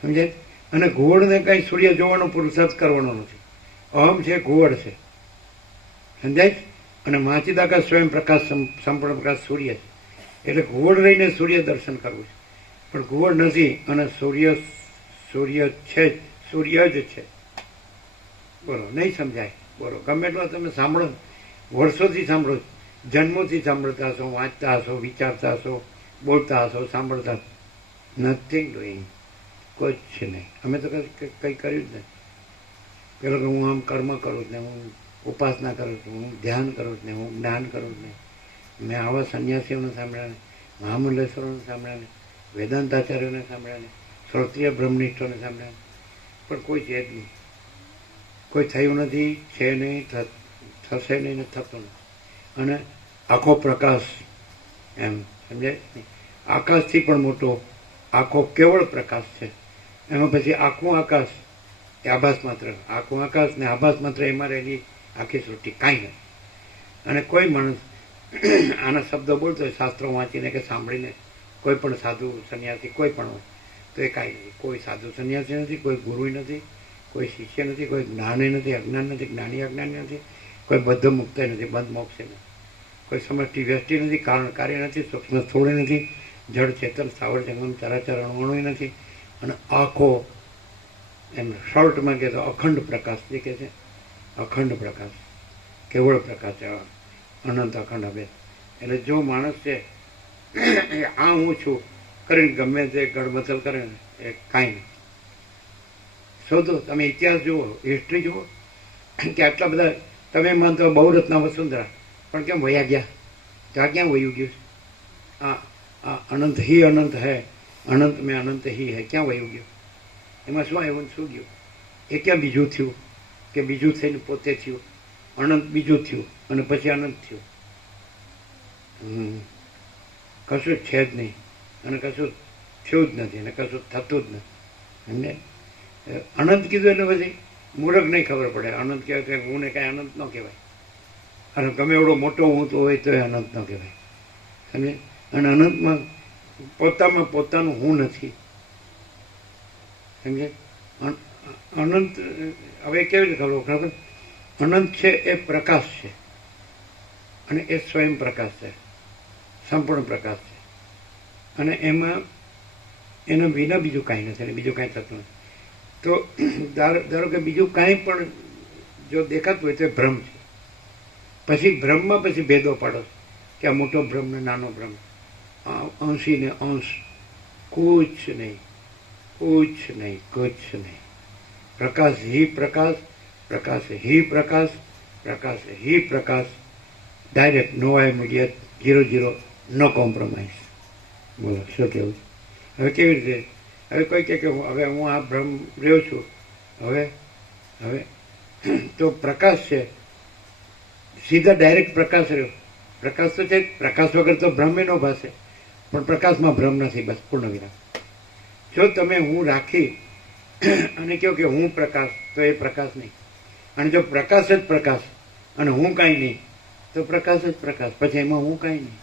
સમજાય? અને ઘુવડને કંઈ સૂર્ય જોવાનો પુરુષાર્થ કરવાનો નથી. અહમ છે, ઘુવડ છે, સમજાય? અને મહાચિદાકાશ સ્વયં પ્રકાશ સંપૂર્ણ પ્રકાશ સૂર્ય છે. એટલે ઘુવડ રહીને સૂર્ય દર્શન કરવું છે, પણ ઘુવડ નથી અને સૂર્ય છે જ, સૂર્ય જ છે. બોલો, નહીં સમજાય? બોલો, ગમે એટલો તમે સાંભળો, વર્ષોથી સાંભળો, જન્મોથી સાંભળતા હશો, વાંચતા હશો, વિચારતા હશો, બોલતા હશો, સાંભળતા, નથિંગ ડુઈંગ, કોઈ જ છે નહીં. અમે તો કંઈ કર્યું જ નહીં. પેલો કે હું આમ કર્મ કરું જ ને, હું ઉપાસના કરું છું, હું ધ્યાન કરું જ ને, હું જ્ઞાન કરું જ નહીં. મેં આવા સંન્યાસીઓને સાંભળ્યા ને, મહામંડલેશ્વરોને સાંભળ્યા ને, વેદાંતાચાર્યોને સાંભળ્યા ને, શ્રોત્રિય બ્રહ્મનિષ્ઠોને સાંભળ્યા, પણ કોઈ છે જ નહીં. કોઈ થયું નથી, છે નહીં, થશે નહીં ને થતું નથી. અને આખો પ્રકાશ એમ સમજાય નહીં, આકાશથી પણ મોટો આખો કેવળ પ્રકાશ છે. એમાં પછી આખું આકાશ એ આભાસ માત્ર, આખું આકાશ ને આભાસ માત્ર, એમાં રહેલી આખી સૃષ્ટિ કાંઈ નથી. અને કોઈ માણસ આના શબ્દો બોલતો હોય શાસ્ત્રો વાંચીને કે સાંભળીને, કોઈ પણ સાધુ સંન્યાસી કોઈ પણ હોય, તો એ કાંઈ નથી. કોઈ સાધુ સંન્યાસી નથી, કોઈ ગુરુ નથી, કોઈ શિષ્ય નથી, કોઈ જ્ઞાને નથી, અજ્ઞાન નથી, જ્ઞાની અજ્ઞાની નથી, કોઈ બદ્ધ મુક્ત નથી, બંધ મોક્ષે નથી, કોઈ સમષ્ટિ વ્યષ્ટિ નથી, કારણ કાર્ય નથી, સૂક્ષ્મ સ્થૂળ નથી, જળ ચેતન સ્થાવર જંગમ ચરાચર અણુ નથી. અને આખો એમ શોર્ટમાં કહે તો અખંડ પ્રકાશ જે કહે છે, અખંડ પ્રકાશ, કેવળ પ્રકાશ છે, અનંત અખંડ અભેદ. એટલે જો માણસ છે એ આ હું છું કરીને ગમે તે ગડમથલ કરે ને, એ કાંઈ નહીં. શોધો, તમે ઇતિહાસ જુઓ, હિસ્ટ્રી જુઓ, કે આટલા બધા તમે માનતો બહુ રત્ના વસુંધરા, પણ કેમ વયા ગયા? ત્યાં ક્યાં વયું ગયું? આ અનંત હી અનંત હૈ, અનંત મેં અનંત હી હૈ, ક્યાં વયું ગયું? એમાં શું આવ્યું, શું ગયું? એ ક્યાં બીજું થયું કે બીજું થઈને પોતે થયું? અનંત બીજું થયું અને પછી અનંત થયું. કશું છે જ નહીં અને કશું થયું જ નથી અને કશું થતું જ નથી. એમને અનંત કીધું એટલે પછી મૂર્ખ નહીં ખબર પડે. અનંત કહેવાય કે હું ને કાંઈ અનંત ન કહેવાય. અને ગમે એવડો મોટો હું તો હોય તો એ અનંત ન કહેવાય. અને અનંતમાં પોતામાં પોતાનું હું નથી. સમજે? અનંત હવે કેવી રીતે ખબર? અનંત છે એ પ્રકાશ છે અને એ સ્વયં પ્રકાશ છે, સંપૂર્ણ પ્રકાશ છે. અને એમાં એના વિના બીજું કાંઈ નથી અને બીજું કાંઈ થતું નથી. તો ધારો કે બીજું કાંઈ પણ જો દેખાતું હોય તો એ ભ્રમ છે. પછી ભ્રમમાં પછી ભેદો પાડો કે આ મોટો ભ્રમ ને નાનો ભ્રમ, અંશી ને અંશ, કુછ નહીં, કુછ નહીં, કુછ નહીં. પ્રકાશ હી પ્રકાશ, પ્રકાશ હી પ્રકાશ, પ્રકાશ હી પ્રકાશ, ડાયરેક્ટ, નો ઇમિડિયેટ, 0-0, નો કોમ્પ્રોમાઇઝ. બોલો શું કહેવું? હવે કેવી રીતે? હવે કોઈ કહે કે હવે હું આ ભ્રમ રહ્યો છું, હવે તો પ્રકાશ છે, સીધા ડાયરેક્ટ પ્રકાશ રહ્યો. પ્રકાશ તો છે, પ્રકાશ વગર તો ભ્રમ ન ભાશે, પણ પ્રકાશમાં ભ્રમ નથી, બસ પૂર્ણ વિરામ. જો તમે હું રાખી અને કહો કે હું પ્રકાશ, તો એ પ્રકાશ નહીં. અને જો પ્રકાશ જ પ્રકાશ અને હું કાંઈ નહીં, તો પ્રકાશ જ પ્રકાશ, પછી એમાં હું કાંઈ નહીં.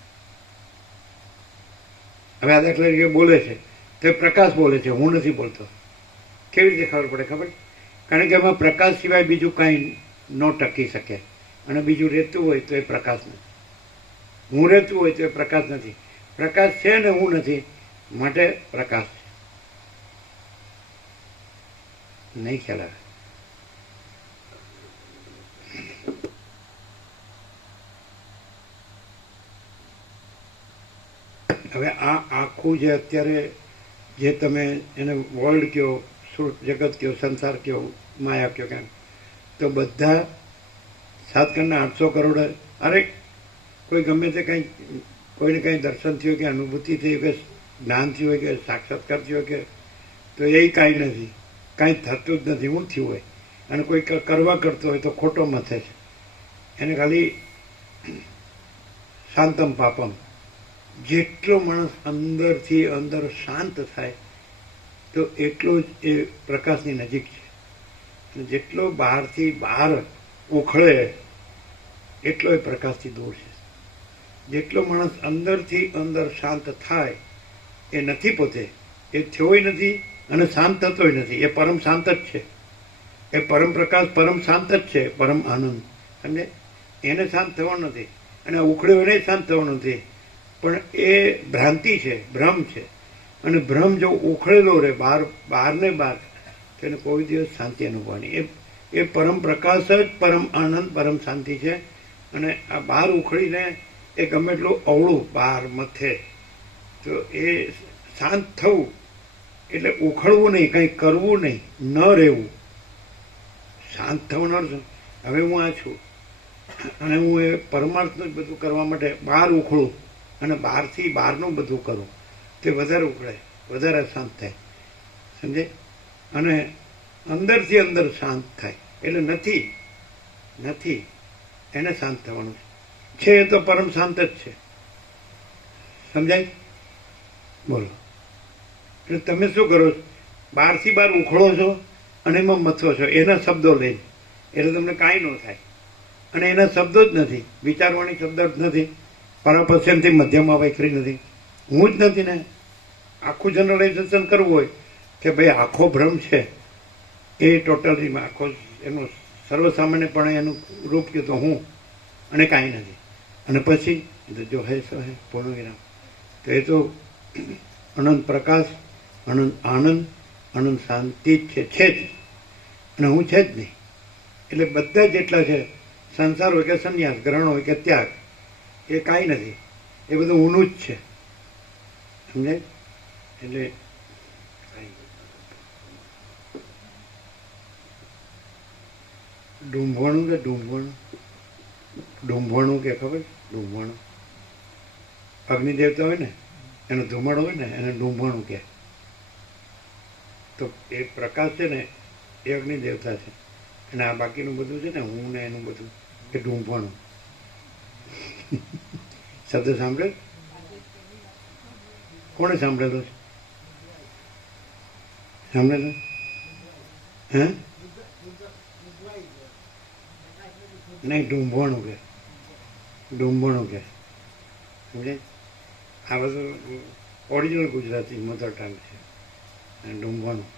હવે આ દાખલા તરીકે બોલે છે તો એ પ્રકાશ બોલે છે, હું નથી બોલતો. કેવી રીતે ખબર પડે? ખબર? કારણ કે એમાં પ્રકાશ સિવાય બીજું કાંઈ ન ટકી શકે. અને બીજું રહેતું હોય તો એ પ્રકાશ નથી. હું રહેતું હોય તો એ પ્રકાશ નથી. પ્રકાશ છે ને હું નથી, માટે પ્રકાશ છે. નહીં ખ્યાલ આવે? હવે આ આખું જે અત્યારે જે તમે એને વર્લ્ડ કહો, જગત કહો, સંસાર કહો, માયા કહો, કેમ તો બધા 7 કરોડ 800 કરોડ, અરે કોઈ ગમે તે કંઈ કોઈને કંઈ દર્શન થયું કે અનુભૂતિ થઈ કે જ્ઞાન થયું હોય કે સાક્ષાત્કાર થયો કે તો એ કાંઈ નથી, કાંઈ થતું જ નથી. હું થયું હોય અને કોઈ કરવા કરતો હોય તો ખોટો મથે છે. એને ખાલી શાંતમ પાપમ, જેટલો માણસ અંદરથી અંદર શાંત થાય તો એટલો જ એ પ્રકાશની નજીક છે. જેટલો બહારથી બહાર ઉખળે એટલો એ પ્રકાશથી દૂર છે. જેટલો માણસ અંદરથી અંદર શાંત થાય એ નથી પોતે, એ થયોય નથી અને શાંત થતોય નથી. એ પરમ શાંત જ છે. એ પરમ પ્રકાશ પરમ શાંત જ છે, પરમ આનંદ. સમજે? એને શાંત થવાનું નથી અને ઉખળ્યો એને શાંત થવાનું નથી. પણ એ ભ્રાંતિ છે, ભ્રમ છે. અને ભ્રમ જો ઉખળેલો રહે બહાર ને બહાર તો એને કોઈ દિવસ શાંતિ અનુભવવાની. એ પરમ પ્રકાશ જ પરમ આનંદ પરમ શાંતિ છે. અને આ બહાર ઉખડીને એ ગમે એટલું અવળું બહાર મથે તો એ શાંત થવું એટલે ઉખડવું નહીં, કંઈ કરવું નહીં, ન રહેવું. શાંત થવાનો અર્થ હવે હું આ છું અને હું એ પરમાર્થનું જ બધું કરવા માટે બહાર ઉખડું અને બહારથી બહારનું બધું કરું તે વધારે ઉખડે, વધારે શાંત થાય. સમજે? અને અંદરથી અંદર શાંત થાય એટલે નથી એને શાંત થવાનું છે. એ તો પરમ શાંત જ છે. સમજાય? બોલો. એટલે તમે શું કરો છો? બહારથી બહાર ઉખડો છો અને એમાં મથો છો એના શબ્દો લઈને, એટલે તમને કાંઈ ન થાય. અને એના શબ્દો જ નથી, વિચારવાણી શબ્દ જ નથી, પરાપશ્યનથી મધ્યમાં વૈખરી નથી, હું જ નથી ને. આખું જનરલાઇઝેશન કરવું હોય કે ભાઈ આખો ભ્રમ છે એ ટોટલી આખો એનું સર્વસામાન્યપણે એનું રૂપ કહ્યું તો હું અને કાંઈ નથી. અને પછી જો હે સો હે પૂર્ણ વિરામ. તો એ તો અનંત પ્રકાશ, અનંત આનંદ, અનંત શાંતિ જ છે જ. અને હું છે જ નહીં. એટલે બધા જેટલા છે, સંસાર હોય કે સંન્યાસ, ગ્રહણ હોય કે ત્યાગ, એ કાંઈ નથી. એ બધું ઊનું જ છે. સમજાય? એટલે ડુંભણું કે ડુંભણું કે ખબર? ડુંભણું અગ્નિદેવતા હોય ને એનો ધુમાડો હોય ને એને ડુંભણું કહે. તો એ પ્રકાશ છે ને એ અગ્નિદેવતા છે અને આ બાકીનું બધું છે ને હું ને એનું બધું એ ડુંભણું. શબ્દ સાંભળે? કોણે સાંભળેલો છે? સાંભળેલો? હે? નહીં, ડુંભણું કે સમજે? આ બધું ઓરિજિનલ ગુજરાતી મધર ટંગ છે. ડુંભણું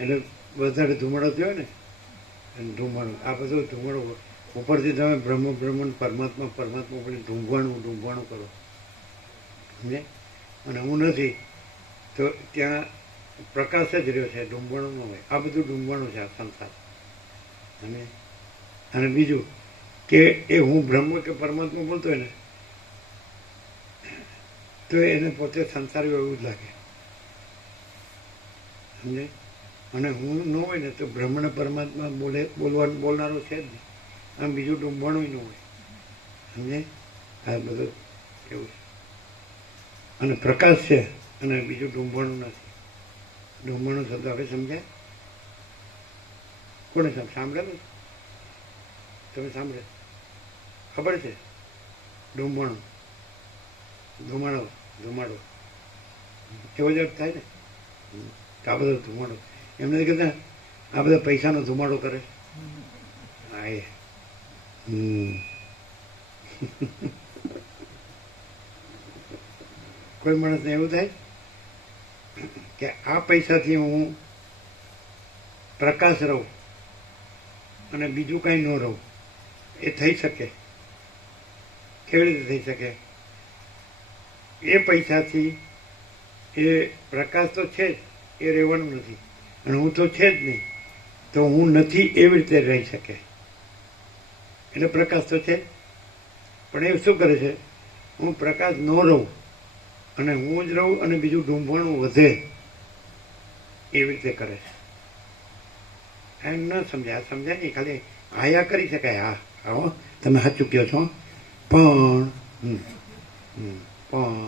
એટલે વધારે ધુમાડો થયો ને ધુમાડો. આ બધું ધુમાડો ઉપરથી તમે બ્રહ્મણ પરમાત્મા પછી ડુંભણું કરો. સમજે? અને હું નથી તો ત્યાં પ્રકાશ જ રહ્યો છે, ડુંભણું ન હોય. આ બધું ડુંભણું છે આ સંસાર. અને બીજું કે એ હું બ્રહ્મ કે પરમાત્મા બોલતો હોય ને તો એને પોતે સંસારી એવું જ લાગે. સમજે? અને હું ન હોય ને તો બ્રહ્મ ને પરમાત્મા બોલનારો છે જ નહીં. આમ બીજું ડુંભણું ન હોય. સમજે? આ બધું એવું છે. અને પ્રકાશ છે અને બીજું ડુંભણું નથી. ડુંભણું શબ્દ હવે સમજાય? કોને સાંભળેલું? તમે સાંભળે? ખબર છે? ડુંભણું, ધુમાડો એવો જ અર્થ થાય ને. આ બધો ધુમાડો એમ નથી કહેતા આ બધા પૈસાનો ધુમાડો કરે. હા એ કોઈ માણસને એવું થાય કે આ પૈસાથી હું પ્રકાશ રહું અને બીજું કાંઈ ન રહું. એ થઈ શકે? કેવી રીતે થઈ શકે? એ પૈસાથી એ પ્રકાશ તો છે જ, એ રહેવાનું નથી. અને હું તો છે જ નહીં, તો હું નથી એવી રીતે રહી શકે. એટલે પ્રકાશ તો છે પણ એ શું કરે છે? હું પ્રકાશ ન રહું અને હું જ રહું અને બીજું ડૂંભાણું વધે એવી રીતે કરે છે. એમ ન સમજાય, સમજાય નહીં, ખાલી આયા કરી શકાય. હા આવો તમે સાચું કહો છો, પણ પણ